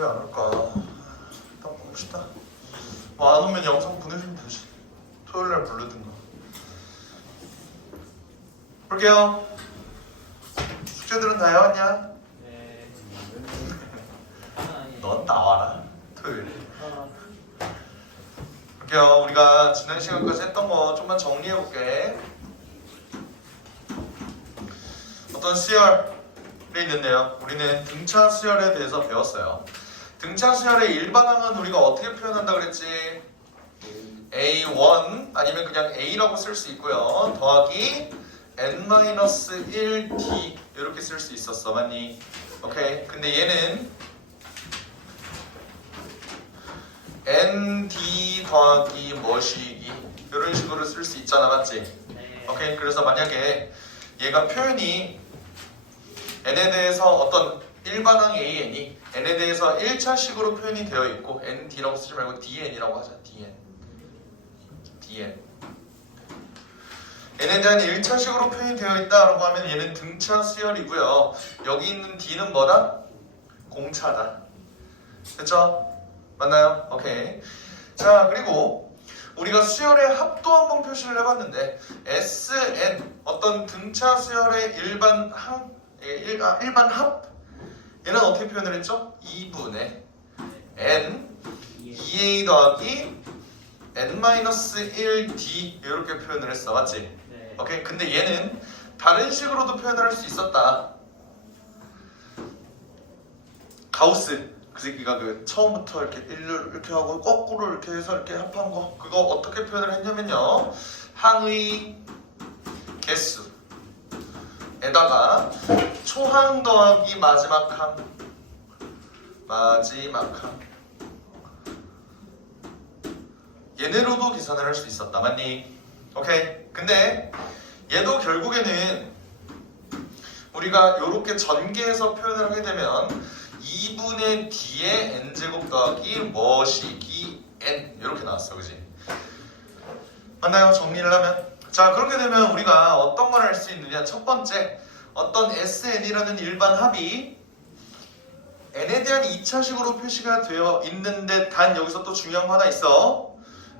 왜 안 올까? 일단 봅시다. 뭐 안 오면 영상 보내주면 되지. 토요일날 부르든가. 볼게요. 숙제들은 다 해왔냐? 네. 넌 나와라. 토요일에. 볼게요. 우리가 지난 시간까지 했던 거 좀만 정리해볼게. 어떤 수열이 있는데요. 우리는 등차 수열에 대해서 배웠어요. 등차 수열의 일반항은 우리가 어떻게 표현한다 그랬지? A1 아니면 그냥 A라고 쓸 수 있고요. 더하기 n-1d 이렇게 쓸 수 있었어. 맞니? 오케이. 근데 얘는 nd 더하기 뭐시기 이런 식으로 쓸 수 있잖아. 맞지? 네. 오케이. 그래서 만약에 얘가 표현이 n에 대해서 어떤 일반항 an이 n에 대해서 1차식으로 표현이 되어 있고 nd라고 쓰지 말고 dn이라고 하자. dn n에 대한 1차식으로 표현이 되어 있다라고 하면 얘는 등차 수열이고요. 여기 있는 d는 뭐다? 공차다. 됐죠? 맞나요? 오케이. 자, 그리고 우리가 수열의 합도 한번 표시를 해봤는데 Sn 어떤 등차 수열의 일반 합 얘는 어떻게 표현을 했죠? 2분의 n 2a 더하기 n-1d 이렇게 표현을 했어. 맞지? 네. 오케이. 근데 얘는 다른 식으로도 표현을 할 수 있었다. 가우스 그 새끼가 그 처음부터 이렇게 일로 이렇게 하고 거꾸로 이렇게 해서 이렇게 합한 거 그거 어떻게 표현을 했냐면요. 항의 개수에다가 초항 더하기 마지막 항 얘네로도 계산을 할 수 있었다. 맞니? 오케이. 근데 얘도 결국에는 우리가 이렇게 전개해서 표현을 하게 되면 2분의 d의 n제곱 더하기 뭐시기 n 이렇게 나왔어. 그지? 맞나요? 정리를 하면 자, 그렇게 되면 우리가 어떤 걸 할 수 있느냐. 첫 번째, 어떤 SN이라는 일반 합이 n에 대한 2차식으로 표시가 되어 있는데 단 여기서 또 중요한 거 하나 있어.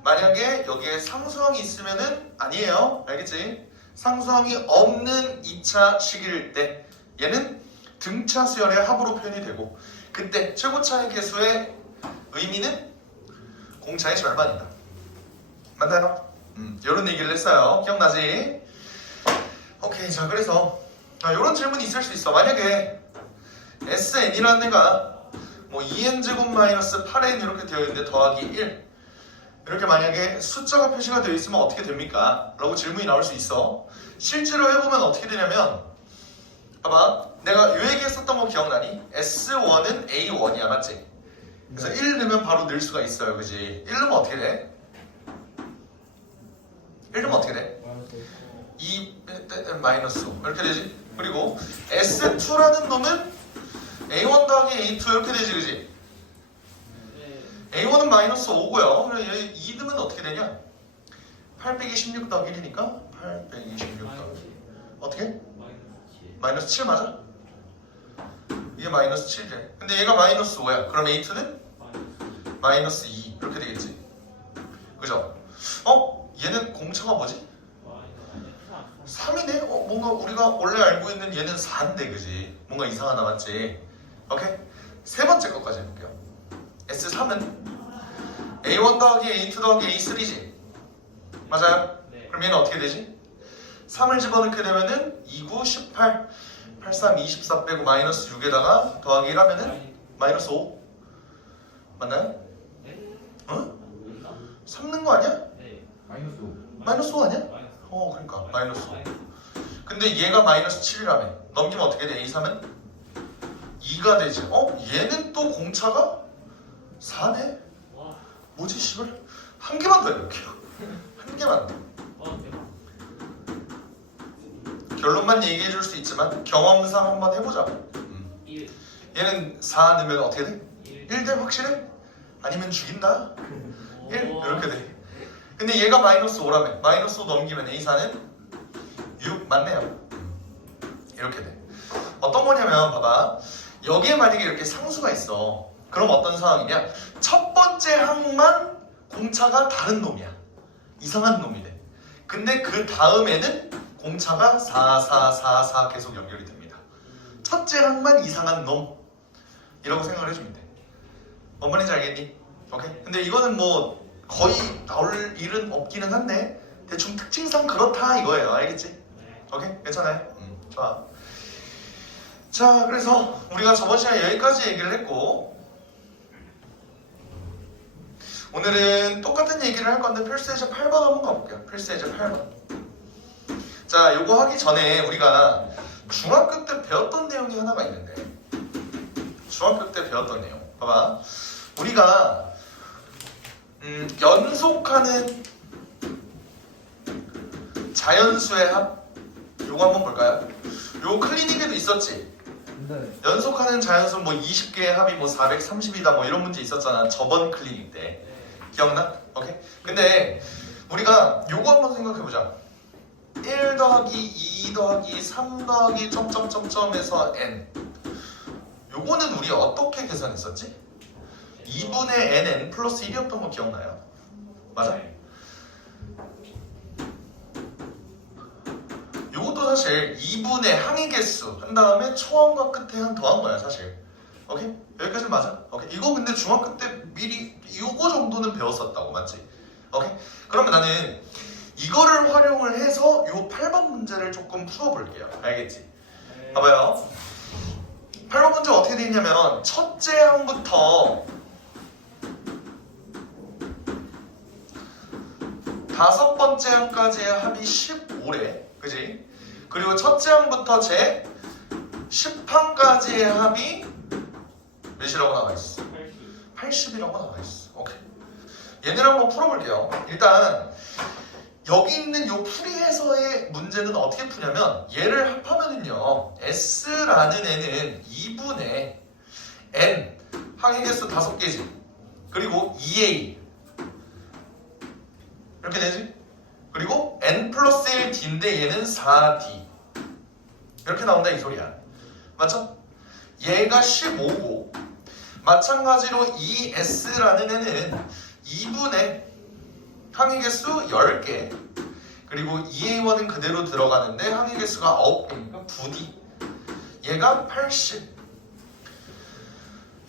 만약에 여기에 상수항이 있으면은 아니에요. 알겠지? 상수항이 없는 2차식일 때 얘는 등차 수열의 합으로 표현이 되고 그때 최고차의 개수의 의미는 공차의 절반이다. 맞나요? 이런 얘기를 했어요. 기억나지? 오케이. 자, 그래서 이런 질문이 있을 수 있어. 만약에 SN이라는 애가 뭐 2n제곱 마이너스 8n 이렇게 되어 있는데 더하기 1 이렇게 만약에 숫자가 표시가 되어 있으면 어떻게 됩니까? 라고 질문이 나올 수 있어. 실제로 해보면 어떻게 되냐면 봐봐. 내가 요 얘기 했었던 거 기억나니? S1은 A1이야. 맞지? 그래서 1 넣으면 바로 늘 수가 있어요. 그지? 1 넣으면 어떻게 돼? 1 넣으면 어떻게 돼? 2 마이너스 5 이렇게 되지? 그리고 S2라는 놈은 A1 더하기 A2 이렇게 되지. 그지? A1은 마이너스 5고요. 그럼 얘 2 넣으면 어떻게 되냐? 8 빼기 16 더하기 1이니까 8 빼기 16 더하기 어떻게? 마이너스 7 맞아? 이게 마이너스 7돼. 근데 얘가 마이너스 5야. 그럼 A2는? 마이너스 2 이렇게 되겠지. 그죠? 얘는 공차가 뭐지? 3이네? 뭔가 우리가 원래 알고 있는 얘는 4인데 그지? 뭔가 이상하다. 맞지? 오케이? 세 번째 것까지 해볼게요. S3은 A1 더하기 A2 더하기 A3지? 맞아요? 네. 그럼 얘는 어떻게 되지? 3을 집어넣게 되면은 2, 9, 18 8, 3, 24 빼고 마이너스 6에다가 더하기 1 하면은 마이너스 5 맞나요? 네? 어? 3 넣은 거 아니야? 네. 마이너스 5. 마이너스 5 아니야? 그러니까 마이너스 5 근데 얘가 마이너스 7이라며 넘기면 어떻게 돼? A3은? 2가 되지. 얘는 또 공차가 4네? 와. 뭐지 씨발? 한 개만 더 해볼게요. 한 개만 더. 대박. 결론만 얘기해 줄 수 있지만 경험상 한번 해보자. 1. 얘는 4 넣으면 어떻게 돼? 1. 1 돼? 확실해? 아니면 죽인다? 1? 오. 이렇게 돼. 근데 얘가 마이너스 5라며. 마이너스 5 넘기면 A4는 6 맞네요. 이렇게 돼. 어떤 거냐면 봐봐. 여기에 만약에 이렇게 상수가 있어. 그럼 어떤 상황이냐? 첫 번째 항만 공차가 다른 놈이야. 이상한 놈이래. 근데 그 다음에는 공차가 4, 4, 4, 4 계속 연결이 됩니다. 첫째 항만 이상한 놈 이라고 생각을 해주면 돼. 뭔 말인지 알겠니? 오케이? 근데 이거는 뭐 거의 나올 일은 없기는 한데 대충 특징상 그렇다 이거예요. 알겠지? 오케이? 괜찮아요? 좋아. 자, 그래서 우리가 저번 시간에 여기까지 얘기를 했고 오늘은 똑같은 얘기를 할 건데 필수예제 8번 한번 가볼게요. 필수예제 8번. 자, 요거 하기 전에 우리가 중학교 때 배웠던 내용이 하나가 있는데 중학교 때 배웠던 내용 봐봐. 우리가 연속하는 자연수의 합 요거 한번 볼까요? 요 클리닉에도 있었지? 네. 연속하는 자연수 뭐 20개의 합이 뭐 430이다 뭐 이런 문제 있었잖아. 저번 클리닉 때. 기억나? 오케이? 근데 우리가 요거 한번 생각해보자. 1 더하기 2 더하기 3 더하기 점점점점에서 n 요거는 우리 어떻게 계산했었지? 2분의 nn 플러스 1이었던 거 기억나요? 맞아? 요것도 사실 2분의 항의 개수 한 다음에 초항과 끝에 한 더한 거야 사실. 오케이? 여기까지 맞아? 오케이? 이거 근데 중학교 때 미리 요거 정도는 배웠었다고 맞지? 오케이? 그러면 나는 이거를 활용을 해서 요 8번 문제를 조금 풀어볼게요. 알겠지? 봐봐요. 8번 문제 어떻게 돼 있냐면 첫째 항부터 다섯 번째 항까지의 합이 15래. 그지? 그리고 첫째 항부터 제 10항까지의 합이 몇이라고 나와 있어? 80이라고 나와 있어. 오케이. 얘네를 한번 풀어볼게요. 일단 여기 있는 요 풀이에서의 문제는 어떻게 푸냐면 얘를 합하면은요 S라는 애는 2분의 N 항의 개수 5개지. 그리고 2A 이렇게 되지? 그리고 N 플러스 1D인데 얘는 4D 이렇게 나온다 이 소리야. 맞죠? 얘가 15고 마찬가지로 이 S라는 애는 2분의 항의 개수 10개 그리고 2A1은 그대로 들어가는데 항의 개수가 9개니까 9D 얘가 80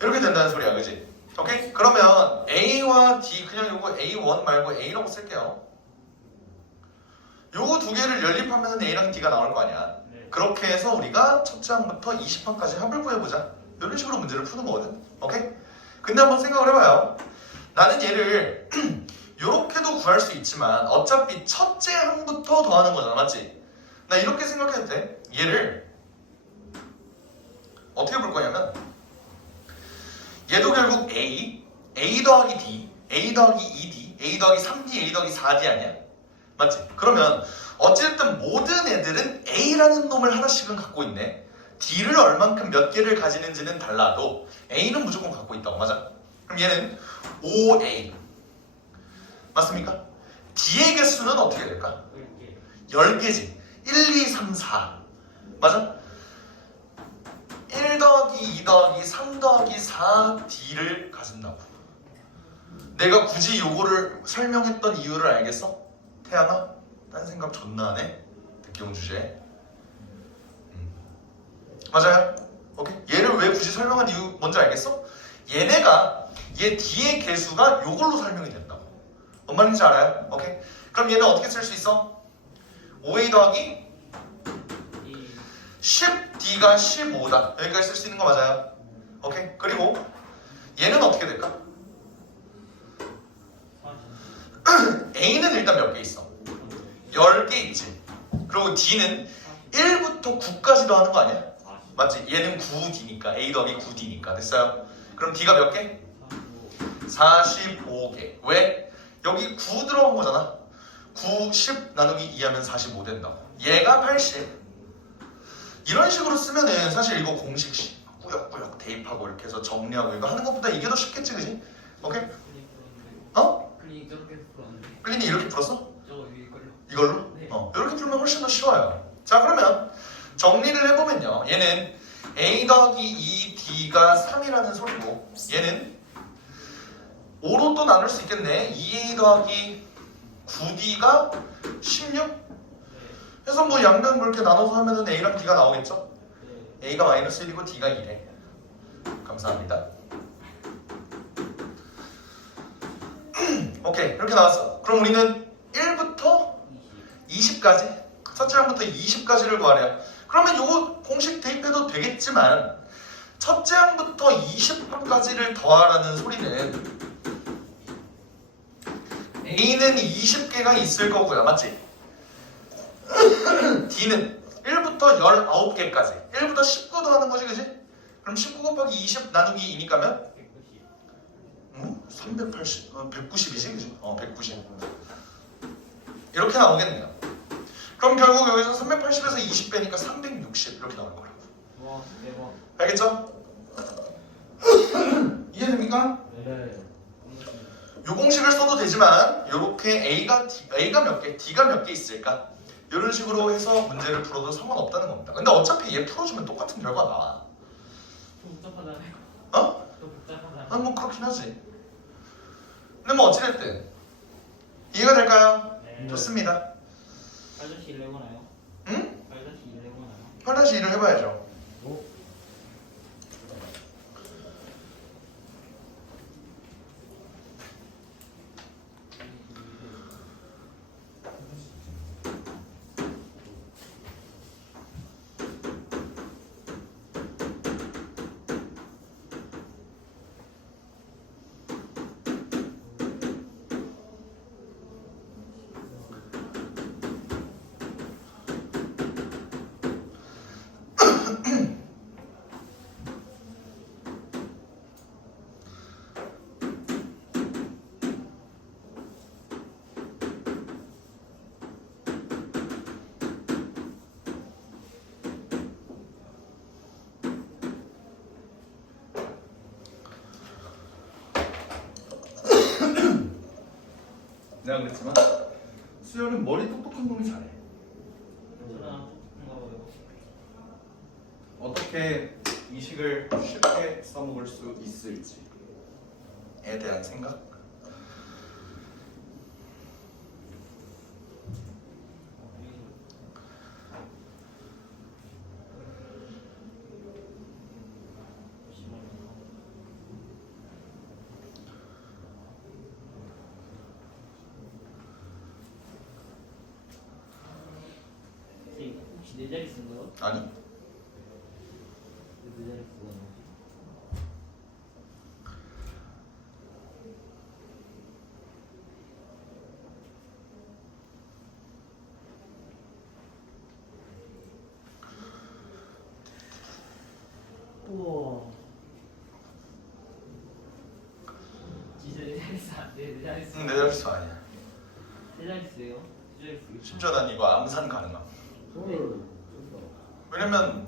이렇게 된다는 소리야. 그지? 오케이? 그러면 A와 D 그냥 요거 A1 말고 A라고 쓸게요. 요거 두 개를 연립하면 A랑 D가 나올 거 아니야. 그렇게 해서 우리가 첫째 항부터 20항까지 합을 구해보자. 이런 식으로 문제를 푸는 거거든. 오케이? 근데 한번 생각을 해봐요. 나는 얘를 요렇게도 구할 수 있지만 어차피 첫째 항부터 더하는 거잖아. 맞지? 나 이렇게 생각해도 돼. 얘를 어떻게 볼 거냐면 얘도 결국 A 더하기 D, A 더하기 2D, A 더하기 3D, A 더하기 4D 아니야? 맞지? 그러면 어쨌든 모든 애들은 A라는 놈을 하나씩은 갖고 있네. D를 얼만큼 몇 개를 가지는지는 달라도 A는 무조건 갖고 있다고. 맞아? 그럼 얘는 5A 맞습니까? D의 개수는 어떻게 될까? 10개지. 1, 2, 3, 4 맞아? 1 더하기 2 더하기 3 더하기 4D를 가진다고. 내가 굳이 요거를 설명했던 이유를 알겠어? 태양아? 딴 생각 존나 하네? 듣기 온 주제. 맞아요? 오케이? 얘를 왜 굳이 설명한 이유 뭔지 알겠어? 얘네가 얘 D의 개수가 요걸로 설명이 된다고. 뭔 말인지 알아요? 오케이? 그럼 얘는 어떻게 쓸 수 있어? 5A 더하기 10D가 15다. 여기까지 쓸 수 있는 거 맞아요? 오케이? 그리고 얘는 어떻게 될까? A는 일단 몇 개 있어? 10개 있지. 그리고 D는 1부터 9까지 더하는 거 아니야? 맞지? 얘는 9D니까 A 더하기 9D니까 됐어요? 그럼 D가 몇 개? 45개. 왜? 여기 9 들어간 거잖아. 9, 10 나누기 2 하면 45 된다고. 얘가 80. 이런 식으로 쓰면은 사실 이거 공식식 꾸역꾸역 대입하고 이렇게 해서 정리하고 이거 하는 것보다 이게 더 쉽겠지, 그지? 오케이? 어? 클리닉 저렇게 풀었는데 클리닉 이렇게 풀었어? 저 위에 걸로. 이걸로? 네. 이렇게 풀면 훨씬 더 쉬워요. 자, 그러면 정리를 해보면요. 얘는 A 더하기 2D가 D가 3이라는 소리고 얘는 5로 또 나눌 수 있겠네. 2A 더하기 9D가 16? 해서 뭐 양변 그렇게 나눠서 하면은 A랑 D가 나오겠죠? A가 마이너스 1이고 D가 2래. 감사합니다. 오케이, 이렇게 나왔어. 그럼 우리는 1부터 20까지, 첫째 항부터 20까지를 구하래요. 그러면 요거 공식 대입해도 되겠지만 첫째 항부터 20항까지를 더하라는 소리는 A는 20개가 있을 거고요. 맞지? D는 1부터 19개까지 1부터 19 더하는 거지, 그지? 그럼 19 곱하기 20 나누기 2니까면 380, 190이지, 그지? 190 이렇게 나오겠네요. 그럼 결국 여기서 380에서 20 빼니까 360 이렇게 나올 거라고. 와 대박. 알겠죠? 이해됩니까? 네. 요 공식을 써도 되지만 요렇게 A가 몇 개, D가 몇 개 있을까? 이런 식으로 해서 문제를 풀어도 상관없다는 겁니다. 근데 어차피 얘 풀어주면 똑같은 결과 나와. 좀 복잡하잖아요. 어? 좀 복잡하잖아요. 아, 뭐 그렇긴 하지. 근데 뭐 어찌됐든 이해가 될까요? 네. 좋습니다. 8-1을 해보나요? 응? 8-1을 해보나요? 8-1을 해봐야죠. 오. 내가 그랬지만 수열은 머리 똑똑한 놈이 잘해. 저랑 똑같은가 봐요. 어떻게 이 식을 쉽게 써먹을 수 있을지에 대한 생각? 혹시 네 자리 쓴 거요? 아니, 네 자리 쓴 거요? 우와. 진짜 네 자리 쓰 네 자리 쓰. 내 자릿수 아니야. 네 자리 쓰요? 네 자리 쓰. 심지어 난 이거 암산 가능함. 왜냐면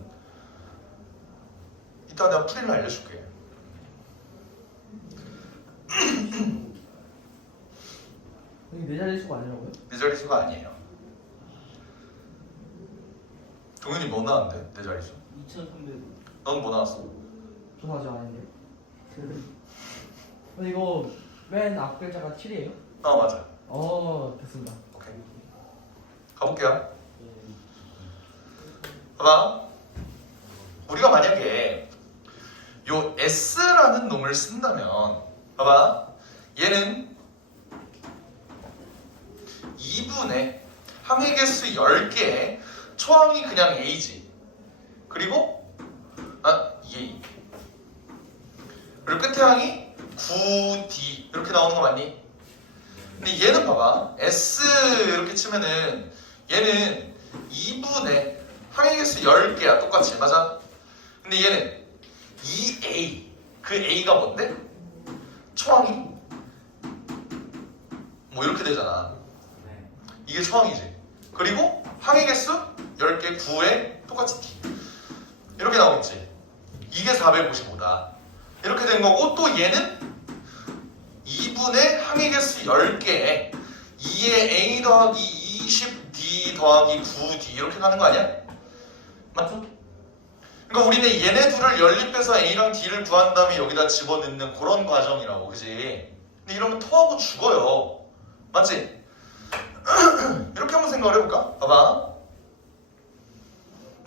이따 내가 풀이를 알려줄게. 여기 네 자리 수가 아니라고요? 내 자릿수가 아니에요. 동현이 뭐 나왔는데? 내 자릿수. 2,300. 넌 뭐 나왔어? 전 아직 아닌데요? 근데 이거 맨 앞 글자가 7이에요? 맞아. 됐습니다. 오케이. 가볼게요. 봐봐. 우리가 만약에 요 S라는 놈을 쓴다면 봐봐. 얘는 2분의 항의 개수 10개에 초항이 그냥 A지. 그리고 2A. 그리고 끝에 항이 9D 이렇게 나오는 거 맞니? 근데 얘는 봐봐. S 이렇게 치면은 얘는 2분의 항의 개수 10개야. 똑같이. 맞아? 근데 얘는 2A. 그 A가 뭔데? 초항이 뭐 이렇게 되잖아. 네. 이게 초항이지. 그리고 항의 개수 10개 9에 똑같이 D. 이렇게 나오겠지. 이게 455다. 이렇게 된 거고 또 얘는 2분의 항의 개수 10개에 2의 A 더하기 20D 더하기 9D 이렇게 가는 거 아니야? 맞죠? 그러니까 그러니까 우리는 얘네 둘을 연립해서 A랑 D를 구한 다음에 여기다 집어넣는 그런 과정이라고, 그지? 근데 이러면 토하고 죽어요. 맞지? 이렇게 한번 생각을 해볼까? 봐봐.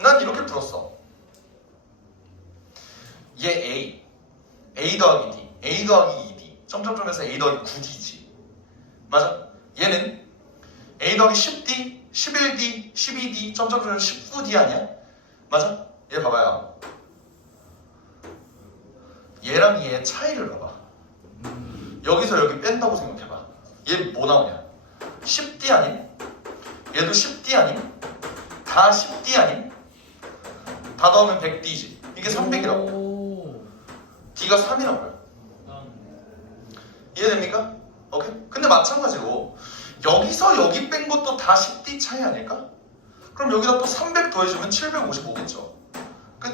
난 이렇게 풀었어. 얘 A 더하기 D, A 더하기 2D, 점점점에서 A 더하기 9D지. 맞아? 얘는 A 더하기 10D, 11D, 12D, 점점점에서 19D 아니야? 맞아? 얘 봐봐요. 얘랑 얘의 차이를 봐봐. 여기서 여기 뺀다고 생각해봐. 얘 뭐 나오냐? 10D 아님? 얘도 10D 아님? 다 10D 아님? 다 넣으면 100D지. 이게 300이라고. 오. D가 3이라고요. 이해됩니까? 오케이? 근데 마찬가지로 여기서 여기 뺀 것도 다 10D 차이 아닐까? 그럼 여기다 또 300 더해주면 755겠죠. 끝.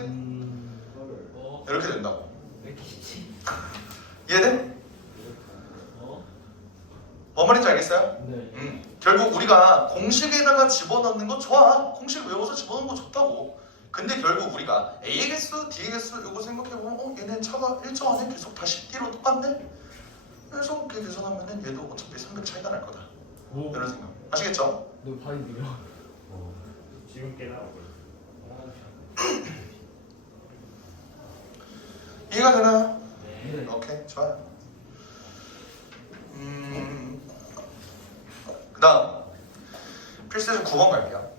이렇게 된다고. 왜 이렇게 쉽지? 이해돼? 뭔 말인지 알겠어요? 네. 결국 우리가 공식에다가 집어넣는 거 좋아. 공식 외워서 집어넣는 거 좋다고. 근데 결국 우리가 A의 개수, D의 개수 이거 생각해보면 얘네 차가 일정하네? 계속 다 10D로 똑같네? 그래서 그렇게 계산하면 얘도 어차피 300 차이가 날 거다. 오. 이런 생각. 아시겠죠? 너 발이 느려. 지금 깨달아. 이해가 되나요? 네. 오케이, 좋아요. 그 다음 필수 예제 9번 갈게요.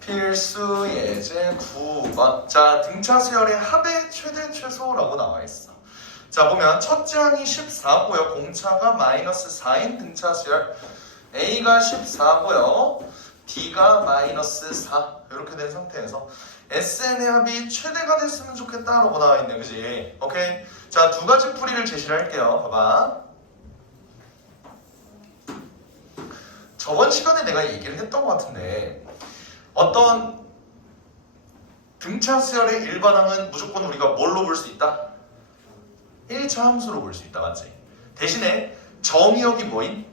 필수 예제 9번. 자, 등차 수열의 합의 최대 최소라고 나와 있어. 자, 보면 첫째 항이 14고요. 공차가 마이너스 4인 등차 수열. A가 14고요. D가 마이너스 4. 이렇게 된 상태에서 SN의 합이 최대가 됐으면 좋겠다라고 나와 있네, 그지? 오케이. 자, 두 가지 풀이를 제시를 할게요. 봐봐. 저번 시간에 내가 얘기를 했던 것 같은데 어떤 등차 수열의 일반항은 무조건 우리가 뭘로 볼 수 있다? 1차 함수로 볼 수 있다, 맞지? 대신에 정의역이 뭐임?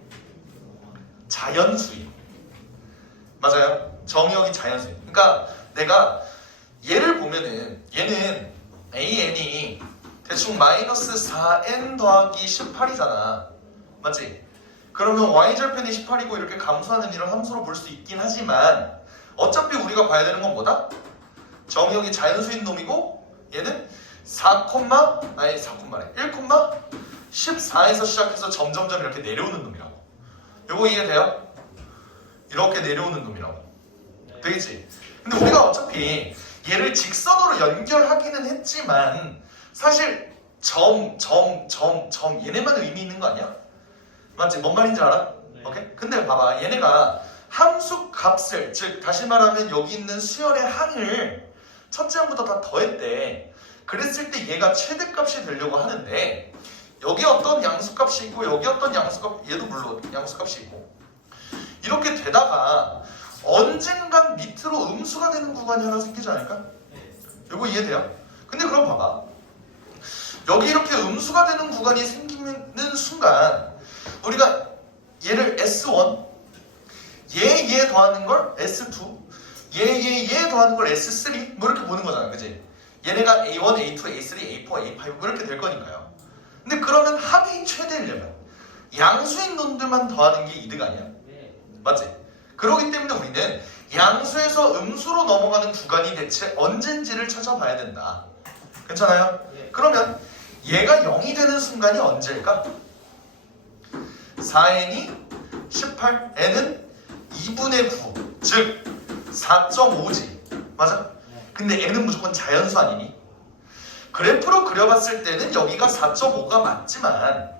자연수임. 맞아요? 정의역이 자연수임. 그러니까 내가 얘를 보면은 얘는 AN이 대충 마이너스 4n 더하기 18이잖아. 맞지? 그러면 y절편이 18이고 이렇게 감소하는 이런 함수로 볼 수 있긴 하지만 어차피 우리가 봐야 되는 건 뭐다? 정의역이 자연수인 놈이고 얘는 1,14에서 시작해서 점점점 이렇게 내려오는 놈이라고. 요거 이해돼요? 이렇게 내려오는 놈이라고. 되겠지? 근데 우리가 어차피 얘를 직선으로 연결하기는 했지만 사실 점 얘네만 의미 있는 거 아니야? 맞지? 뭔 말인지 알아? 네. 오케이? 근데 봐봐, 얘네가 함수 값을, 즉 다시 말하면 여기 있는 수열의 항을 첫째 항부터 다 더했대. 그랬을 때 얘가 최대값이 되려고 하는데 여기 어떤 양수값이 있고 여기 어떤 양수값, 얘도 물론 양수값이 있고 이렇게 되다가 언젠간 밑으로 음수가 되는 구간이 하나 생기지 않을까? 이거 이해돼요? 근데 그럼 봐봐, 여기 이렇게 음수가 되는 구간이 생기는 순간 우리가 얘를 S1 얘 더하는 걸 S2 얘 더하는 걸 S3 뭐 이렇게 보는 거잖아, 그치? 얘네가 A1, A2, A3, A4, A5 뭐 이렇게 될 거니까요. 근데 그러면 합이 최대이려면 양수인 놈들만 더하는 게 이득 아니야? 네. 맞지? 그렇기 때문에 우리는 양수에서 음수로 넘어가는 구간이 대체 언젠지를 찾아봐야 된다. 괜찮아요? 네. 그러면 얘가 0이 되는 순간이 언제일까? 4n이 18, n은 2분의 9, 즉 4.5지. 맞아? 근데 n은 무조건 자연수 아니니? 그래프로 그려봤을 때는 여기가 4.5가 맞지만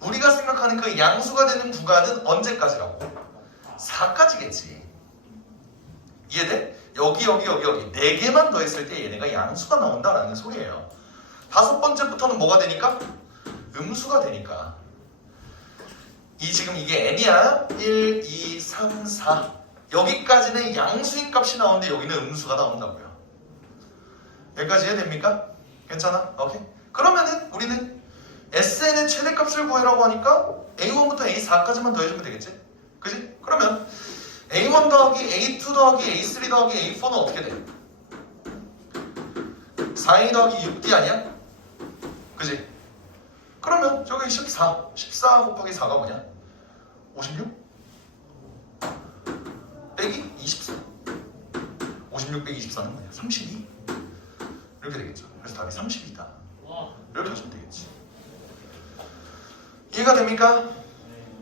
우리가 생각하는 그 양수가 되는 구간은 언제까지라고? 4까지겠지. 이해돼? 여기 4개만 더했을 때 얘네가 양수가 나온다라는 소리예요. 다섯 번째부터는 뭐가 되니까? 음수가 되니까. 지금 이게 n이야. 1, 2, 3, 4 여기까지는 양수인 값이 나오는데 여기는 음수가 나온다고요. 여기까지 이해됩니까? 괜찮아? 오케이. 그러면은 우리는 SN의 최대값을 구해라고 하니까 A1부터 A4까지만 더해주면 되겠지? 그지? 그러면 A1 더하기 A2 더하기 A3 더하기 A4는 어떻게 돼? 4a 더하기 6d 아니야? 그지? 그러면 저기 14 곱하기 4가 뭐냐? 56? 빼기 24 56 빼기 24는 뭐냐? 32 이렇게 되겠죠. 그래서 답이 32다 와. 이렇게 하시면 되겠지. 이해가 됩니까?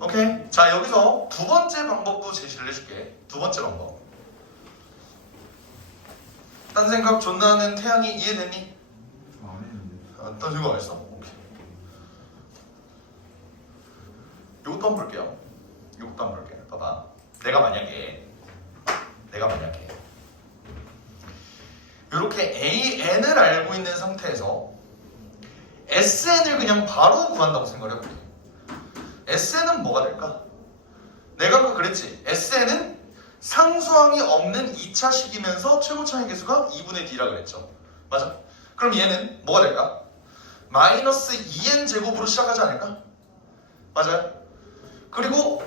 오케이. 자, 여기서 두 번째 방법도 제시를 해줄게. 두 번째 방법. 딴 생각 존나 하는 태양이 이해됐니? 안 했는데. 딴 생각 안 했어? 오케이. 요것도 한번 볼게요. 요것도 한번 볼게요. 봐봐. 내가 만약에 요렇게 AN을 알고 있는 상태에서 SN을 그냥 바로 구한다고 생각을 해볼게. SN은 뭐가 될까? 내가 아까 그랬지. SN은 상수항이 없는 2차식이면서 최고 차이 계수가 2분의 D라 그랬죠. 맞아? 그럼 얘는 뭐가 될까? 마이너스 2n 제곱으로 시작하지 않을까? 맞아요? 그리고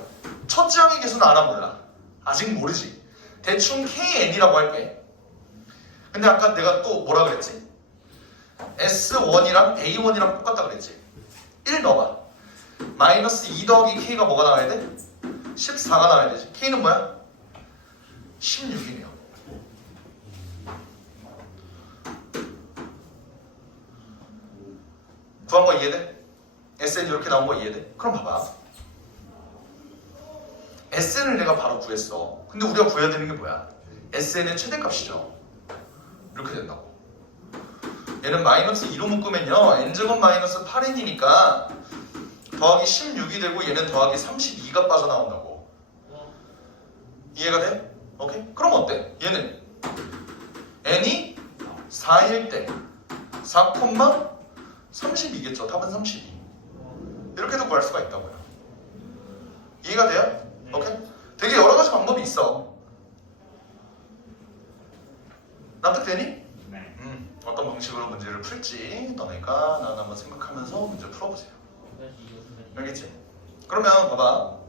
첫째 항의 계수는 알아 몰라. 아직 모르지. 대충 KN이라고 할게. 근데 아까 내가 또 뭐라 그랬지? S1이랑 A1이랑 똑같다 그랬지? 1 넣어봐. 마이너스 2 더하기 K가 뭐가 나와야 돼? 14가 나와야 되지. K는 뭐야? 16이네요. 구한 거 이해돼? SN 이렇게 나온 거 이해돼? 그럼 봐봐. SN을 내가 바로 구했어. 근데 우리가 구해야 되는 게 뭐야? SN의 최대값이죠. 이렇게 된다고. 얘는 마이너스 2로 묶으면요 n제곱 마이너스 8n이니까 더하기 16이 되고 얘는 더하기 32가 빠져나온다고. 이해가 돼? 오케이? 그럼 어때? 얘는 n이 4일 때 4,32겠죠. 답은 32. 이렇게도 구할 수가 있다고요. 이해가 돼요? 오케이? 되게 여러 가지 방법이 있어. 납득되니? 네. 어떤 방식으로 문제를 풀지 너네가 나는 한번 생각하면서 문제 풀어보세요. 알겠지? 그러면 봐봐.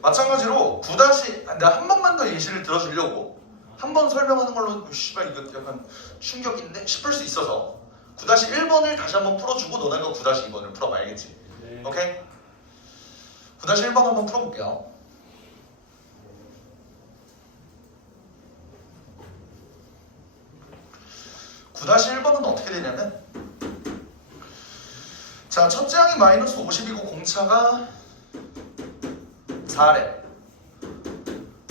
마찬가지로 9- 내가 한 번만 더 예시를 들어주려고 한 번 설명하는 걸로 씨발 이거 약간 충격인데 싶을 수 있어서 9-1번을 다시 한번 풀어주고 너네가 9-2번을 풀어봐. 알겠지? 네. 오케이? 9-1번 한번 풀어볼게요. (9-1번은) 어떻게 되냐면 자, 첫째 항이 마이너스 50이고 공차가 4래.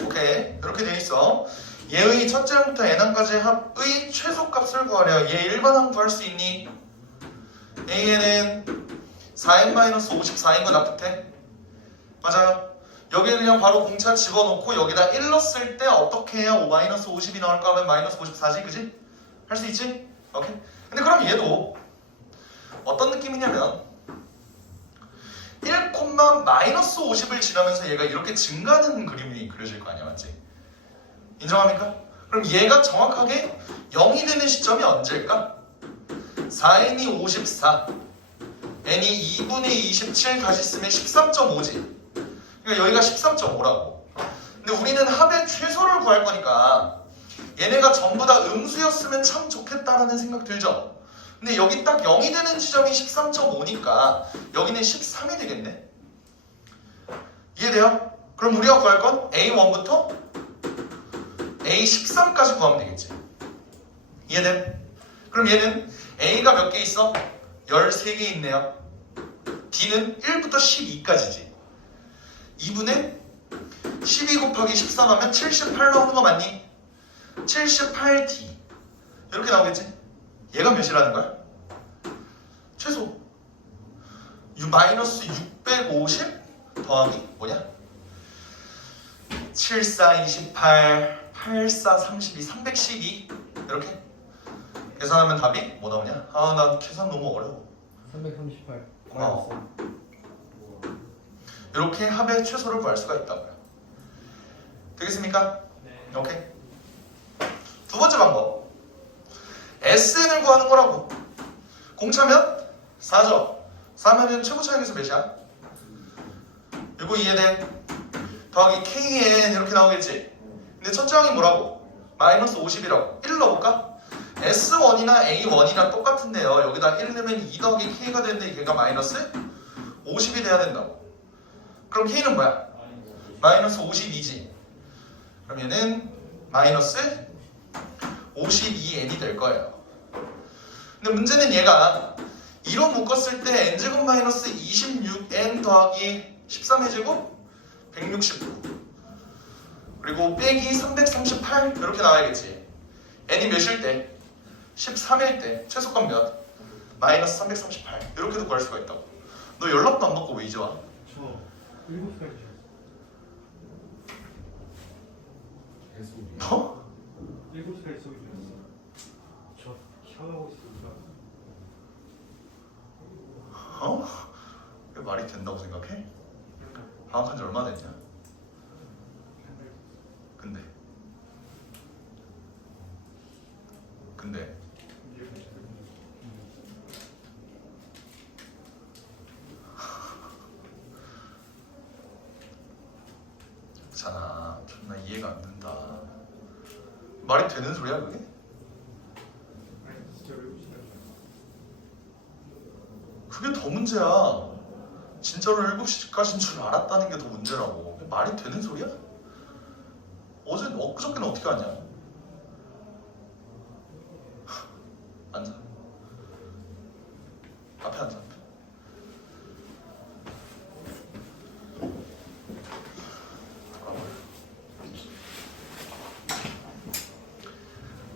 오케이, 이렇게 돼 있어. 얘의 첫째 항부터 n항까지 합의 최소값을 구하려. 얘 일반항 구할 수 있니? AN은 4n-54인 거 납득해? 맞아요. 여기에 그냥 바로 공차 집어넣고 여기다 1 넣었을 때 어떻게 해야 (-50이) 나올까 하면 (-54지) 그지? 할 수 있지? 오케이? 근데 그럼 얘도 어떤 느낌이냐면 1,-50을 지나면서 얘가 이렇게 증가하는 그림이 그려질 거 아니야, 맞지? 인정합니까? 그럼 얘가 정확하게 0이 되는 시점이 언제일까? 4n이 54 n이 2분의 27 다시 쓰면 13.5지. 그러니까 여기가 13.5라고. 근데 우리는 합의 최소를 구할 거니까 얘네가 전부 다 음수였으면 참 좋겠다라는 생각 들죠? 근데 여기 딱 0이 되는 지점이 13.5니까 여기는 13이 되겠네? 이해돼요? 그럼 우리가 구할 건 A1부터 A13까지 구하면 되겠지. 이해돼? 그럼 얘는 A가 몇 개 있어? 13개 있네요. D는 1부터 12까지지. 2분의 12 곱하기 13 하면 78 나오는 거 맞니? 78D 이렇게 나오겠지? 얘가 몇이라는 거야? 최소 마이너스 650 더하기 뭐냐? 74 28 84 32 312 이렇게 계산하면 답이 뭐 나오냐? 아, 나 계산 너무 어려워. 338. 고마워. 이렇게 합의 최소를 구할 수가 있다고요. 되겠습니까? 네. 오케이. 두 번째 방법. SN을 구하는 거라고. 공차면 4죠. 4면은 최고 차이에서 몇이야? 이거 이해돼? 더하기 KN 이렇게 나오겠지? 근데 첫째 항이 뭐라고? 마이너스 50이라고. 1 넣어볼까? A1이나 A1이랑 똑같은데요. 여기다 1 넣으면 2 더하기 K가 되는데 걔가 마이너스 50이 돼야 된다고. 그럼 K는 뭐야? 마이너스 52지. 그럼 얘는 마이너스 52n이 될 거예요. 근데 문제는 얘가 2로 묶었을 때 n제곱 마이너스 26n 더하기 13의 제곱 169 그리고 빼기 338 이렇게 나와야겠지. n이 몇일 때? 13일 때 최소값 몇? 마이너스 338 이렇게도 구할 수가 있다고. 너 연락도 안 받고 왜 이제 와? 저 7시까지 잤어요. 어? 7시까지 소리 들었어요. 저 샤워하고 있으니까 어? 이게 말이 된다고 생각해? 방학한 지 얼마 됐냐? 근데 잖아. 존나 이해가 안 된다. 말이 되는 소리야 그게? 아니 진짜 7시까지 그게 더 문제야. 진짜로 7시까지인 줄 알았다는 게 더 문제라고. 그게 말이 되는 소리야? 엊그저께는 어떻게 하냐? 앉아. 앞에 앉아. 앞에.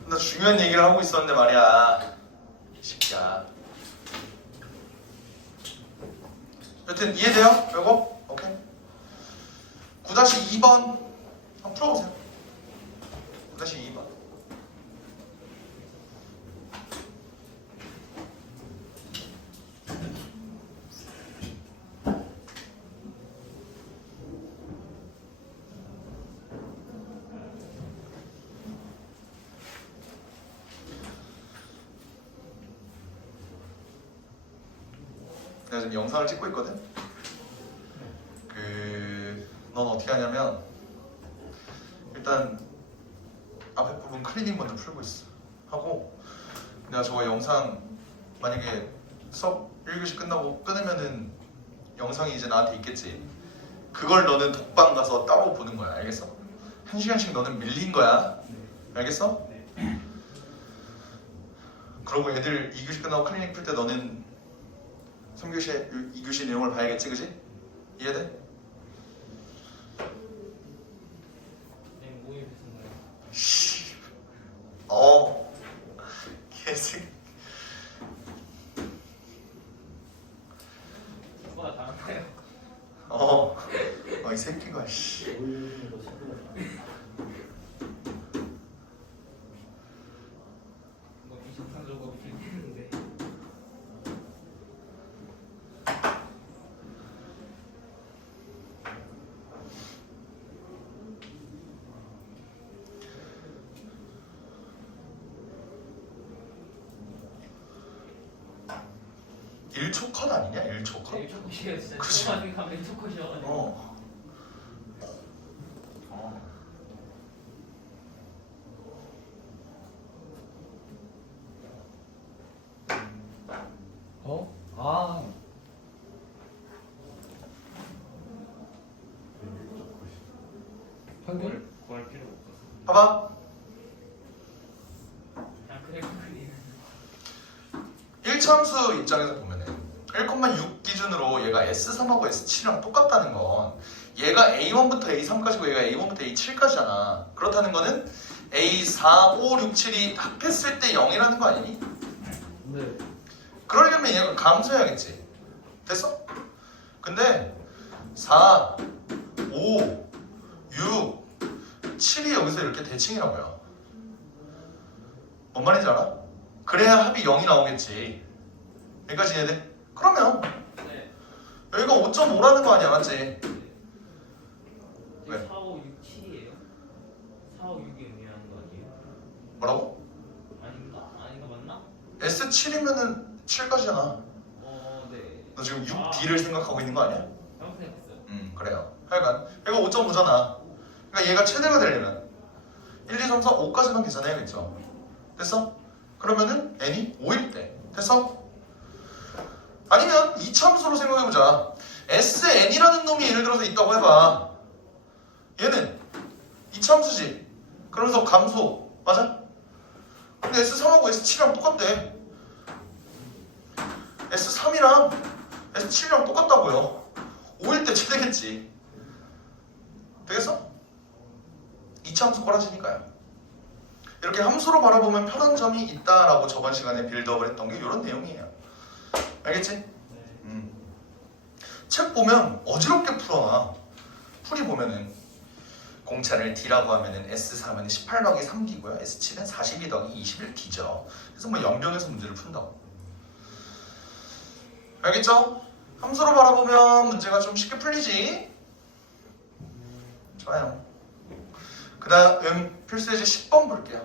나 중요한 얘기를 하고 있었는데 말이야. 이 새끼야. 여튼 이해돼요? 요거? 오케이. 9-2번 한번 풀어보세요. 9-2번. 내가 지금 영상을 찍고 있거든? 넌 어떻게 하냐면 일단 앞에 부분 클리닝 먼저 풀고 있어. 하고 내가 저거 영상 만약에 수업 1교시 끝나고 끊으면은 영상이 이제 나한테 있겠지. 그걸 너는 독방 가서 따로 보는 거야. 알겠어? 1시간씩 너는 밀린 거야. 알겠어? 그러고 애들 2교시 끝나고 클리닝 풀 때 너는 3교시, 2교시 내용을 봐야겠지, 그지? 이해돼? 씨, 개새끼. 오빠가 다른가요? 이 새끼가 씨. 뭐 이상적으로 빌리는데 일초 컷 아니냐? 1초 컷? 제일 초코시에요 진짜. 그치. 조금만 가면 초코시여가지고. 아, 평균? 구할 필요가 없었어. 봐봐. 그냥 그래프 그리는. 1참수 입장에서 보면은 1,6 기준으로 얘가 S3하고 S7이랑 똑같다는 건 얘가 A1부터 A3까지고 얘가 A1부터 A7까지잖아. 그렇다는 거는 A4, 5, 6, 7이 합했을 때 0이라는 거 아니니? 네. 그러려면 얘가 감소해야겠지. 됐어? 근데 4, 5, 6, 7이 여기서 이렇게 대칭이라고요. 뭔 말인지 알아? 그래야 합이 0이 나오겠지. 여기까지 이해돼? 그러면 네. 여기가 5.5라는 거 아니야, 맞지? 왜? 4, 5, 6, 7이에요? 4, 5, 6이 의미하는 거 아니에요? 뭐라고? 아닌가? 아닌가 맞나? S7이면은 7까지잖아. 네. 너 지금 6D를 생각하고 있는 거 아니야? 잘못 생각했어요. 그래요. 하여간 얘가 5.5잖아. 그러니까 얘가 최대가 되려면 1, 2, 3, 4, 5까지만 계산해야겠죠. 됐어? 그러면은 n이 5일 때 됐어? 아니면 이차함수로 생각해보자. SN이라는 놈이 예를 들어서 있다고 해봐. 얘는 이차함수지. 그러면서 감소 맞아? 근데 S3하고 S7이랑 똑같대. S3이랑 S7이랑 똑같다고요. 5일 때 최대겠지. 되겠어? 이차함수 꼬라지니까요. 이렇게 함수로 바라보면 편한 점이 있다라고 저번 시간에 빌드업을 했던 게 이런 내용이에요. 알겠지? 책 보면 어지럽게 풀어놔. 풀이 보면은 공차를 D라고 하면은 S3은 18 더하기 3D고요. S7은 42 더하기 21D죠. 그래서 뭐 연병해서 문제를 푼다고. 알겠죠? 함수로 바라보면 문제가 좀 쉽게 풀리지? 좋아요. 그 다음 필수예제 10번 볼게요.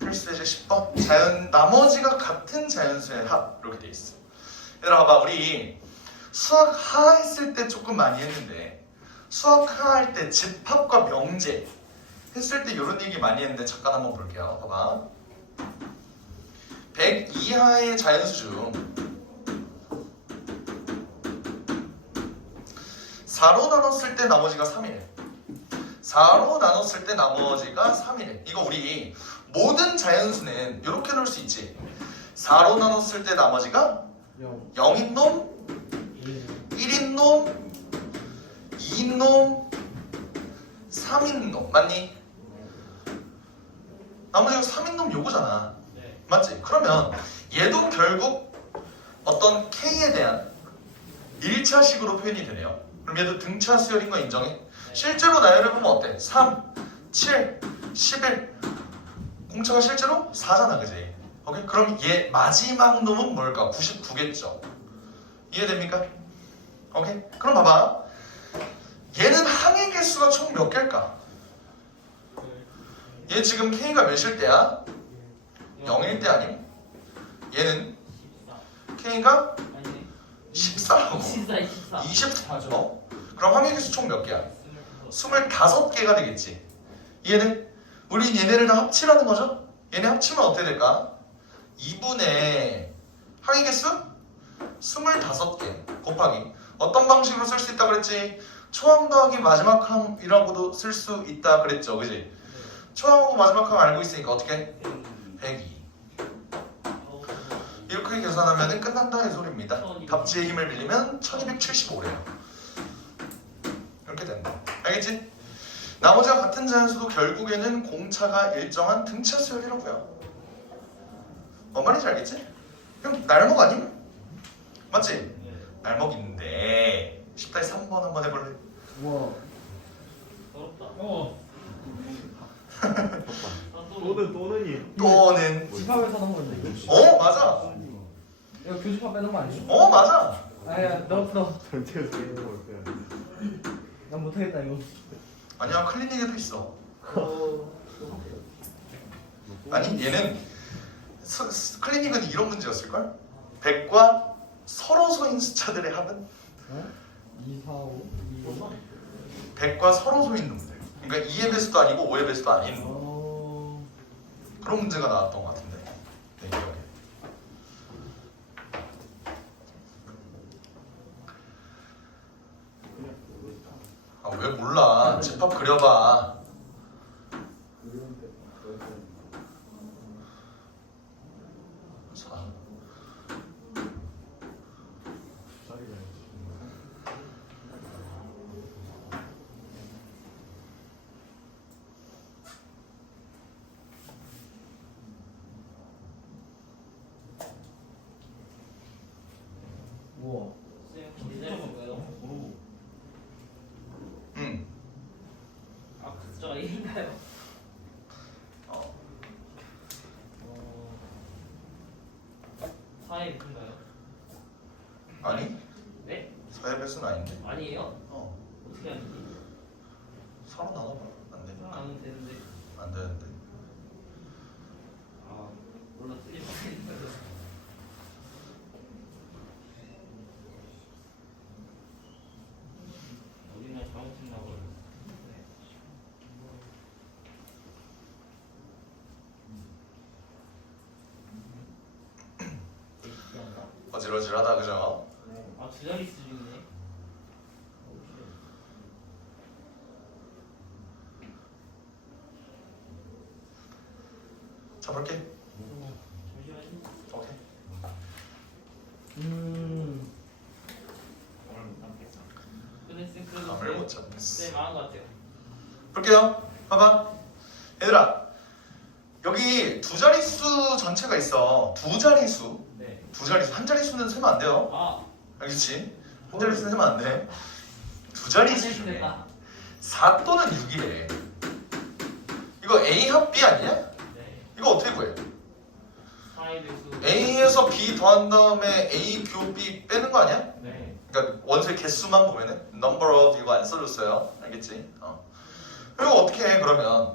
필수예제 10번. 나머지가 같은 자연수의 합 이렇게 돼 있어. 얘들아 봐봐. 우리 수학 하 했을 때 조금 많이 했는데 수학 하 할 때 집합과 명제 했을 때 이런 얘기 많이 했는데 잠깐 한번 볼게요. 봐봐. 100 이하의 자연수 중 4로 나눴을 때 나머지가 3이래. 4로 나눴을 때 나머지가 3이래. 이거 우리 모든 자연수는 이렇게 넣을 수 있지. 4로 나눴을 때 나머지가 0인 놈, 1인 놈, 2인 놈, 3인 놈. 맞니? 나머지가 3인 놈 요거잖아. 네. 맞지? 그러면 얘도 결국 어떤 K에 대한 1차식으로 표현이 되네요. 그럼 얘도 등차 수열인 거 인정해? 실제로 나열해보면 어때? 3, 7, 11 공차가 실제로 4잖아, 그지? 오케이? 그럼 얘 마지막 놈은 뭘까? 99겠죠. 이해됩니까? 오케이? 그럼 봐봐. 얘는 항의 개수가 총 몇 개일까? 얘 지금 K가 몇일 때야? 0일 때 아님? 얘는 14. K가 아니네. 14라고 24, 24. 24죠? 그럼 항의 개수 총 몇 개야? 25개가 되겠지. 얘는? 우린 얘네를 다 합치라는 거죠? 얘네 합치면 어떻게 될까? 2분의 항의 개수? 25개 곱하기 어떤 방식으로 쓸 수 있다 그랬지? 초항 더하기 마지막 항이라고도 쓸 수 있다 그랬죠, 그지? 초항하고 마지막 항 알고 있으니까 어떻게? 102 이렇게 계산하면 끝난다 이 소리입니다. 답지의 힘을 빌리면 1275래요. 이렇게 된다. 알겠지? 나머지가 같은 자연수도 결국에는 공차가 일정한 등차 수열이라고요. 뭔 말인지 알겠지? 형 날목 아님? 맞지? 날목인데 10다시 3번 한번 해볼래? 우와. 어렵다. 또는이 또는 집합에서 하는 건데. 맞아. 이거 교집합 빼는 거 아니지? 맞아. 아야 너. 전체에서 이런 걸 빼야 난 못하겠다 이거. 아니야 클리닉에도 있어. 아니 얘는 클리닉은 이런 문제였을걸? 100과 서로 소인 숫자들의 합은? 2, 4, 5, 2, 100과 서로 소인 놈들. 그러니까 2의 배수도 아니고 5의 배수도 아닌 그런 문제가 나왔던 것 같은데. 내 기억에. 왜 몰라? 집합 그려봐. 자. 우와. 선생님 기다려볼까요? 응. 아, 숫자가 1인가요? 어. 4의 무슨가요? 아니? 네? 4의 배수는 아닌데. 아니에요? 어. 어떻게 하는지? 서로 나눠봐. 안 되니까. 안 되는데. 안 되는데. 아, 몰라 틀린 거 어디나 잘못했나 봐요. 어지러지하다 그죠? 아, 두 자리 수준이네. 자 볼게. 잠시만요. 오케이. 근데 쌤 그래도 감을 못 잡겠어. 쌤 망한 것 같아요. 볼게요. 봐봐. 얘들아. 여기 두 자릿수 전체가 있어. 두 자릿수. 네. 두 자릿수. 한 자릿수는 세면 안 돼요. 아, 알겠지? 한 자릿수는 세면 안 돼. 두 자릿수 중에 됐다. 4 또는 6이래. 이거 A 합 B 아니냐? 네. 이거 어떻게 구해? 4의 배수. A에서 B 더한 다음에 A 교 B 빼는 거 아니야? 네. 그러니까 원소의 개수만 보면은 number of 이거 안 써줬어요. 알겠지? 그리고 어떻게 해 그러면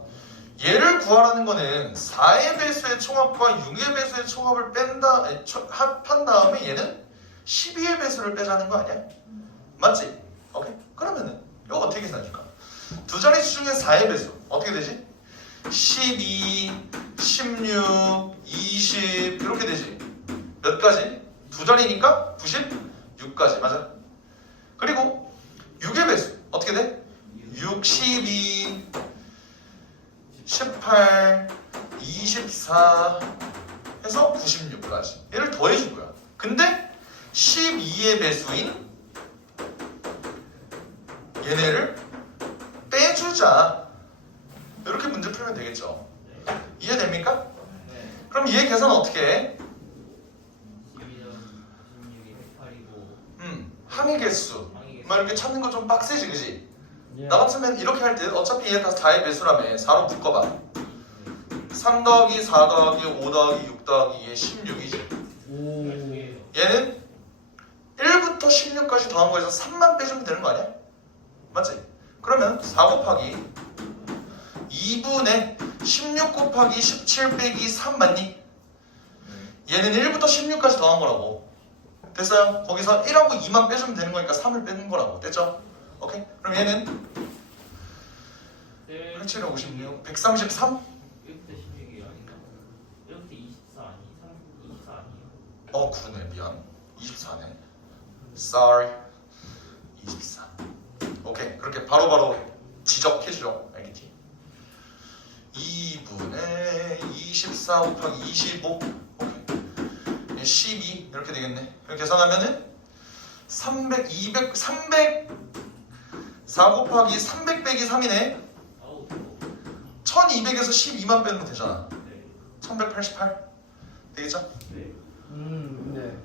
얘를 구하라는 거는 4의 배수의 총합과 6의 배수의 총합을 뺀다 합한 다음에 얘는 12의 배수를 빼자는 거 아니야? 맞지? 오케이? 그러면은 이거 어떻게 계산해줄까? 두 자릿수 중에 4의 배수 어떻게 되지? 12, 16, 20 이렇게 되지. 몇 가지? 두 자리니까 96까지 맞아. 그리고 6의 배수 어떻게 돼? 62, 18, 24 해서 96까지. 얘를 더해줄 거야. 근데 12의 배수인 얘네를 빼주자. 이렇게 문제 풀면 되겠죠. 이해됩니까? 네. 그럼 얘 계산 어떻게 해? 12점 16이 108이고 항의 개수. 항의 개수. 막 이렇게 찾는 거 좀 빡세지, 그지? 예. 나 같으면 이렇게 할 때 어차피 얘 다 4의 배수라며 4로 묶어봐. 3 더하기 4 더하기 5 더하기 6 더하기 얘 16이지. 오. 얘는 1부터 16까지 더한 거에서 3만 빼주면 되는 거 아니야? 맞지? 그러면 4 곱하기 2분의 16 곱하기 17 빼기 3 맞니? 얘는 1부터 16까지 더한 거라고. 됐어요? 거기서 1하고 2만 빼주면 되는 거니까 3을 빼는 거라고. 됐죠? 오케이? 그럼 얘는 87, 56, 133? 1부터 16이 아닌가? 1부터 24 아니? 24 아니에요? 그러네. 미안. 24네. Sorry. 24. 오케이. 그렇게 바로바로 지적해주죠. 알겠지? 2분의 24 곱하기 25. 오케이. 12 이렇게 되겠네. 이렇게 계산하면은 300, 200, 300 4 곱하기 300 빼기 3이네. 아우, 1200에서 12만 빼면 되잖아. 네. 1188 되겠죠? 네. 네.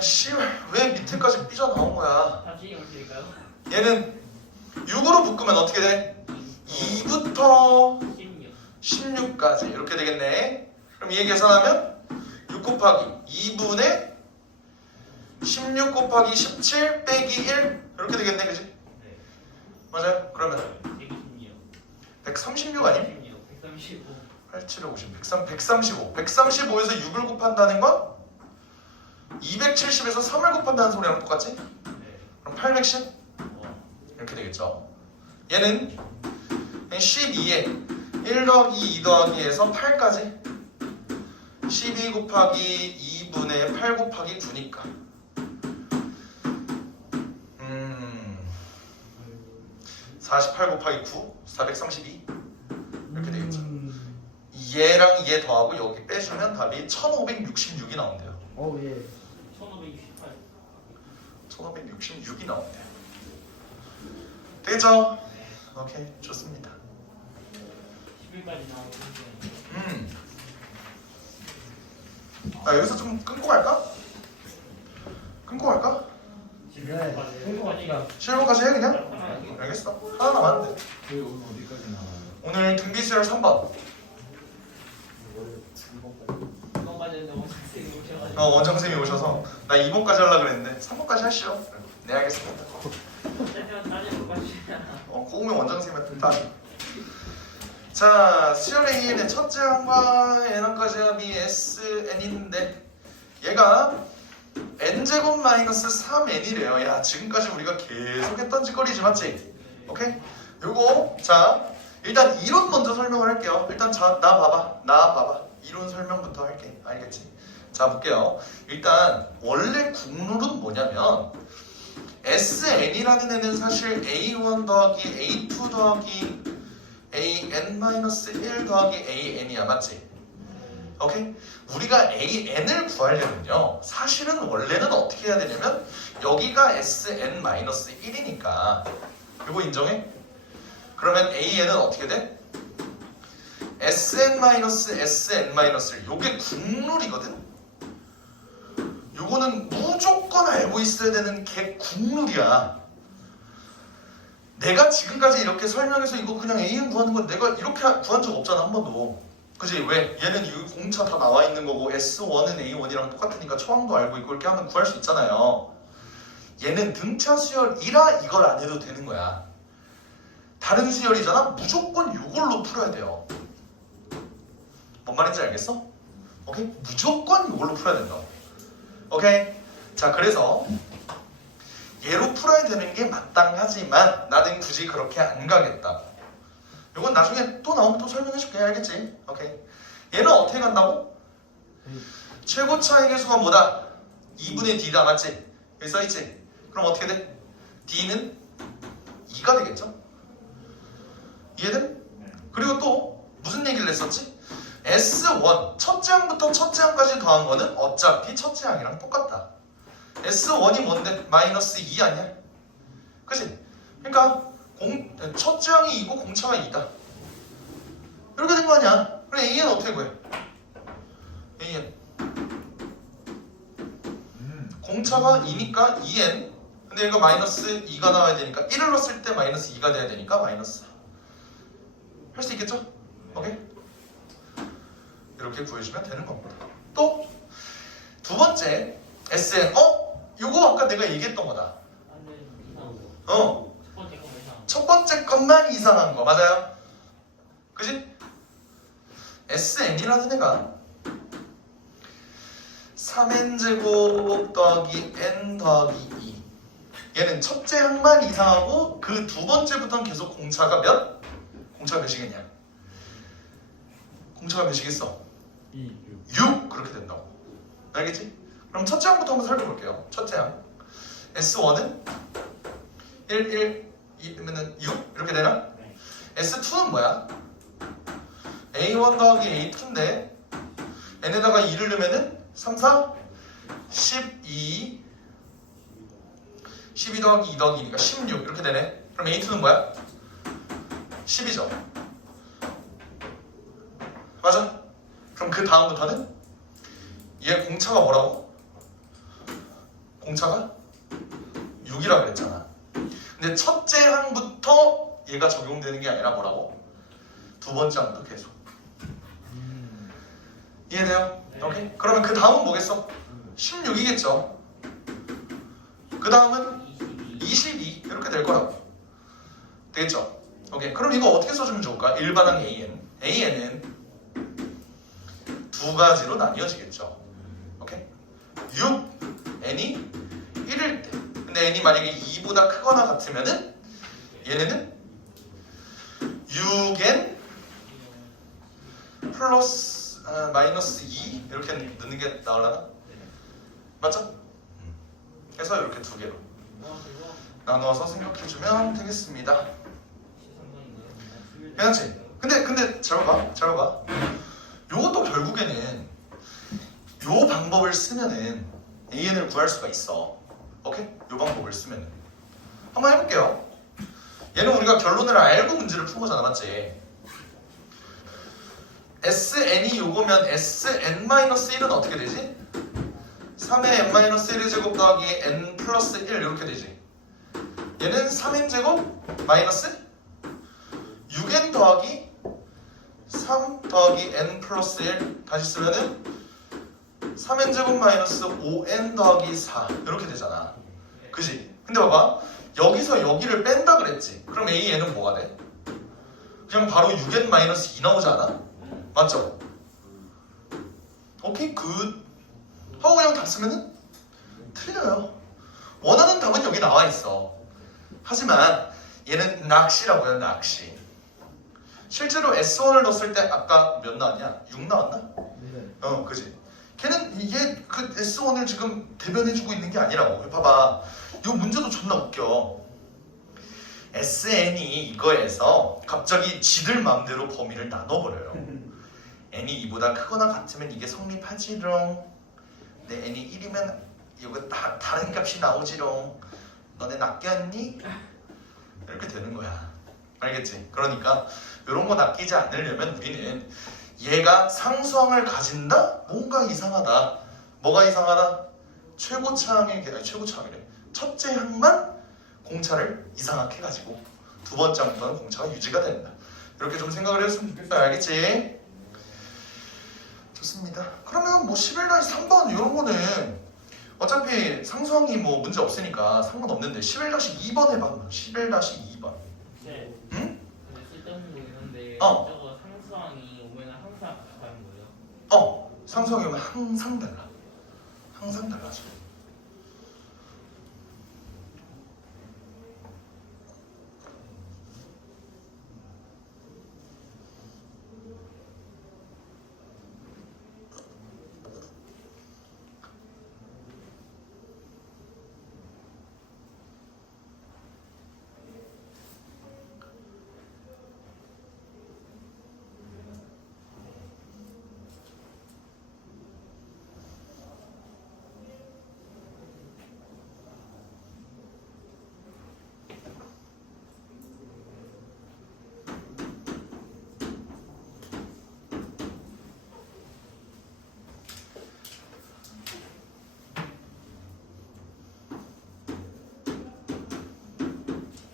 씨발 왜 밑에까지 삐져나온 거야. 다시 올릴까요? 얘는 6으로 묶으면 어떻게 돼? 2부터 16. 16까지 이렇게 되겠네. 그럼 얘 계산하면 6 곱하기 2분의 16 곱하기 17 빼기 1 이렇게 되겠네. 그지? 네. 맞아요? 그러면 126. 136 아님? 135. 87, 50, 135 135에서 6을 곱한다는 건 270에서 3을 곱한다는 소리랑 똑같지? 네. 그럼 810 어. 이렇게 되겠죠. 얘는 12에 1 더하기 2 더하기에서 8까지 12 곱하기 2분의 8 곱하기 9니까 48 곱하기 9 432 이렇게 되겠죠. 얘랑 얘 더하고 여기 빼주면 답이 1566이 나온대요. 예. 1568. 1566이 나온대요. 되겠죠? 오케이, 좋습니다. 10일까지 나오고 있는데. 여기서 좀 끊고 갈까? 끊고 갈까? 네. 행복합시다. 실무까지 해 그냥? 알겠어. 하나 남았는데. 저희 오늘 어디까지 나와요? 오늘 등비수열 3번. 이번까지 했는데 원장쌤이 오셔가지고. 원장쌤이 오셔서 나 2번까지 하려고 그랬는데 3번까지 하시죠. 네, 알겠습니다. 하지만 따지고 가시잖아. 고우면 원장쌤한테 다. 자, 수열 A의 첫째 항과 N항까지 합이 SN인데 얘가 N제곱 마이너스 3N이래요. 야, 지금까지 우리가 계속 했던 짓거리지, 맞지? 오케이? 요거, 자, 일단 이론 먼저 설명을 할게요. 일단 나 봐봐. 이론 설명부터 할게. 알겠지? 자 볼게요. 일단 원래 국룰은 뭐냐면 SN이라는 애는 사실 A1 더하기 A2 더하기 AN-1 더하기 AN이야. 맞지? 오케이? 우리가 AN을 구하려면요 사실은 원래는 어떻게 해야 되냐면 여기가 SN-1이니까 이거 인정해? 그러면 AN은 어떻게 돼? SN-SN-1 요게 국룰이거든? 요거는 무조건 알고 있어야 되는 개 국룰이야. 내가 지금까지 이렇게 설명해서 이거 그냥 AN 구하는 건 내가 이렇게 구한 적 없잖아 한 번도. 그지? 왜? 얘는 이 공차 다 나와 있는 거고 S1은 A1이랑 똑같으니까 처항도 알고 있고 이렇게 하면 구할 수 있잖아요. 얘는 등차 수열이라 이걸 안 해도 되는 거야. 다른 수열이잖아? 무조건 이걸로 풀어야 돼요. 뭔 말인지 알겠어? 오케이? 무조건 이걸로 풀어야 된다. 오케이? 자 그래서 얘로 풀어야 되는 게 마땅하지만 나는 굳이 그렇게 안 가겠다. 이건 나중에 또 나오면 또 설명해줄게. 알겠지? 오케이. 얘는 어떻게 간다고? 최고 차의 개수가 뭐다? 2분의 D다. 맞지? 여기 써있지? 그럼 어떻게 돼? D는 2가 되겠죠? 이해돼? 그리고 또 무슨 얘기를 했었지? S1 첫째 항부터 첫째 항까지 더한 거는 어차피 첫째 항이랑 똑같다. S1이 뭔데? 마이너스 2 아니야? 그치? 그러니까 첫째 항이 2고 공차가 2다. 이렇게 된 거 아니야? 그럼 AN 어떻게 구해? AN 공차가 2니까 2N. 근데 이거 마이너스 2가 나와야 되니까 1을 넣었을 때 마이너스 2가 돼야 되니까 마이너스 4. 할 수 있겠죠? 오케이? 이렇게 구해주면 되는 겁니다. 또 두 번째 SN. 요거 아까 내가 얘기했던 거다. 안돼 이상한 첫 거. 첫 번째 거 이상. 첫 번째 것만 이상한 거 맞아요? 그지? SN이라는 애가 3n제곱 더하기 n 더하기 2 얘는 첫째 항만 이상하고 그 두 번째부터는 계속 공차가 몇? 공차가 몇이겠냐? 공차가 몇이겠어? 2, 6 그렇게 된다고. 알겠지? 그럼 첫째 항부터 한번 살펴볼게요. 첫째 항 S1은 1, 1, 2면 6 이렇게 되나? 네. S2는 뭐야? A1 더하기 A2인데 n에다가 2를 넣으면은 3, 4, 12 12 더하기 2 더하기 2니까 16 이렇게 되네. 그럼 A2는 뭐야? 10이죠. 맞아? 그럼 그 다음부터는 얘 공차가 뭐라고? 공차가 6이라 그랬잖아. 근데 첫째 항부터 얘가 적용되는 게 아니라 뭐라고? 두 번째 항부터 계속. 이해돼요? 네. 오케이? 그러면 그 다음은 뭐겠어? 16이겠죠. 그 다음은 22 이렇게 될 거라고. 되겠죠? 오케이. 그럼 이거 어떻게 써주면 좋을까? 일반항 AN. AN은 두 가지로 나뉘어지겠죠. 오케이? 6, n이 1일 때. 근데 n이 만약에 2보다 크거나 같으면은 얘네는 6n 플러스 마이너스 2 이렇게 넣는 게 나오려나? 맞죠? 그래서 이렇게 두 개로 나누어서 생각해주면 되겠습니다. 괜찮지? 근데 잘 봐. 요것도 결국에는 요 방법을 쓰면은 AN을 구할 수가 있어. 오케이? 요 방법을 쓰면은 한번 해볼게요. 얘는 우리가 결론을 알고 문제를 푼 거잖아, 맞지? SN이 요거면 SN-1은 어떻게 되지? 3의 n-1의 제곱 더하기 n 플러스 1 이렇게 되지. 얘는 3n제곱 마이너스 6n 더하기 3 더하기 n 플러스 1 다시 쓰면은 3n제곱 마이너스 5n 더하기 4 이렇게 되잖아. 그지? 근데 봐봐, 여기서 여기를 뺀다 그랬지. 그럼 AN은 뭐가 돼? 그냥 바로 6n 마이너스 2 나오지 않아? 맞죠? 오케이 굿 하고 그냥 다 쓰면은 틀려요. 원하는 답은 여기 나와 있어. 하지만 얘는 낚시라고요. 낚시. 실제로 S1을 넣었을 때 아까 몇 나왔냐? 6 나왔나? 네. 그지? 걔는 이게 그 S1을 지금 대변해주고 있는 게 아니라고. 봐봐. 이 문제도 존나 웃겨. SN이 이거에서 갑자기 지들 마음대로 범위를 나눠버려요. n이 2보다 크거나 같으면 이게 성립하지롱. 근데 n이 1이면 이거 다른 값이 나오지롱. 너네 낚였니? 이렇게 되는 거야. 알겠지? 그러니까 이런 거 낚이지 않으려면 우리는 얘가 상수항을 가진다? 뭔가 이상하다. 뭐가 이상하다? 최고차항의 최고차항이래. 첫째 항만 공차를 이상하게 해가지고 두 번째 항부터는 공차가 유지가 된다. 이렇게 좀 생각을 했으면 좋겠다. 알겠지? 좋습니다. 그러면 뭐 11-3번 이런 거는 어차피 상수항이 뭐 문제 없으니까 상관없는데 11-2번 해봐. 11-2번. 네. 응? 근데 쓸데없는 거긴 한데 어. 저거 상수항이 오면 항상 같다는 거예요? 상수항이 오면 항상 달라. 항상 달라져.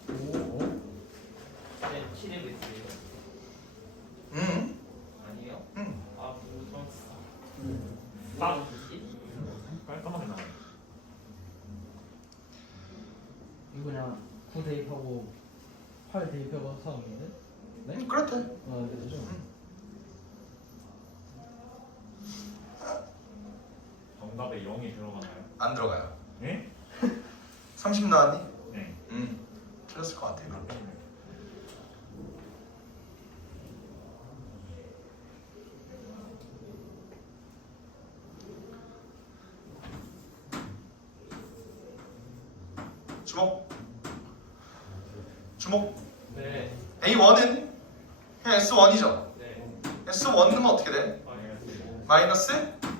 오. 네, 7에 있어요. 응? 아니에요? 응. 아, 무슨 아. 깔끔하게 나와요. 이거 그냥 9 대입하고 8 대입하고 상황이네. 네? 그렇대. 그렇죠. 정답에 0이 들어가나요? 안 들어가요. 네? 30 나왔니? 네. 틀렸을 것 같아. 그럼. 주목. 주목. 네. A1은 그냥 S1이죠. 네. S1 넣으면 어떻게 돼? 마이너스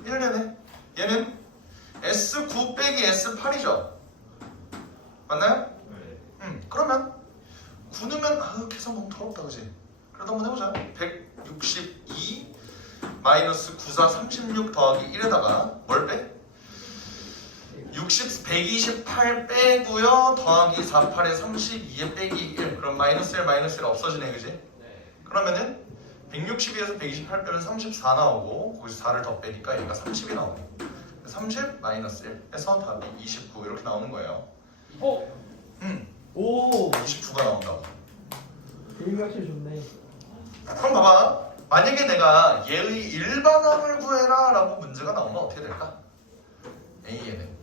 1 되네. 얘는 S9 빼기 S8이죠. 맞나요? 네. 그러면 9 넣으면 계산 너무 더럽다 그지? 그래도 한번 해보자. 162 마이너스 94 36 더하기 1에다가 뭘 빼? 128 빼고요. 더하기 48에 32에 빼기 1. 그럼 마이너스 1 마이너스 1 없어지네 그지? 네. 그러면은 162에서 128 빼면 34 나오고 거기서 4를 더 빼니까 얘가 30이 나오네. 30 마이너스 1 해서 답이 29 이렇게 나오는 거예요. 오. 29가 나온다고. 대입이 확실히 좋네. 그럼 봐봐. 만약에 내가 얘의 일반항을 구해라 라고 문제가 나오면 어떻게 될까? A에는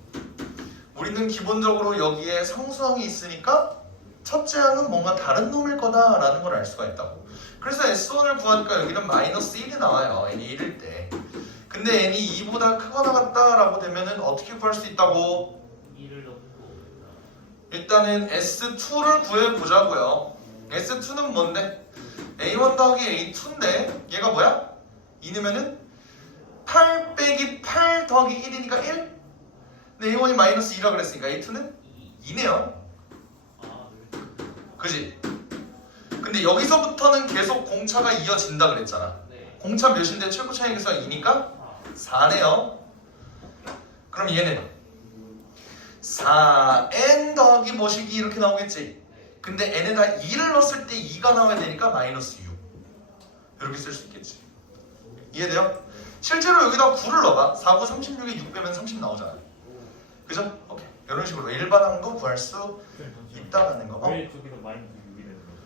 우리는 기본적으로 여기에 상수항이 있으니까 첫째 항은 뭔가 다른 놈일 거다라는 걸 알 수가 있다고. 그래서 S1을 구하니까 여기는 마이너스 1이 나와요. n이 1일 때. 근데 n이 2보다 크거나 같다라고 되면은 어떻게 구할 수 있다고? 2를 넣고 일단은 S2를 구해보자고요. S2는 뭔데? A1 더하기 A2인데 얘가 뭐야? 2 넣으면은 8 빼기 8 더하기 1이니까 1? 근데 A1이 마이너스 2라 그랬으니까 A2는 2네요. 아, 네. 그지? 근데 여기서부터는 계속 공차가 이어진다 그랬잖아. 네. 공차 몇인데 최고 차이에서 2니까 4네요. 그럼 얘는 4n 더하기 뭐시기 이렇게 나오겠지. 근데 n에다 2를 넣었을 때 2가 나와야 되니까 마이너스 6 이렇게 쓸 수 있겠지. 이해돼요? 실제로 여기다 9를 넣어봐. 4, 9, 36에 6 빼면 30 나오잖아. 그죠? 오케이. 이런 식으로 일반항도 구할 수 있다라는 거. 왜 저기서 마이너스 6이 되는 거예요?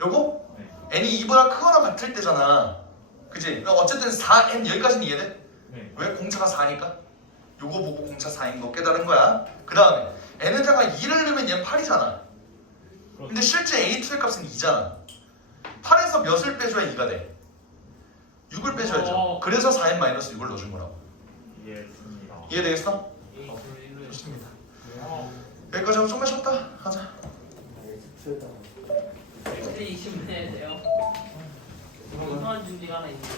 요거 네. n이 2보다 크거나 같을 때잖아. 그지? 어쨌든 4n 여기까지는 이해돼? 네. 왜? 공차가 4니까? 요거 보고 공차 4인 거 깨달은 거야. 그 다음에 n에다가 2를 넣으면 얘는 8이잖아. 근데 실제 A2의 값은 2잖아. 8에서 몇을 빼줘야 2가 돼? 6을 빼줘야죠. 그래서 4n-6을 넣어준 거라고. 이해했습니다. 이해되겠어? A 를 좋습니다. 여기까지 하고 좀만 쉬었다 가자. X들이 20분 해야 돼요. 이상한 준비가 하나 있는데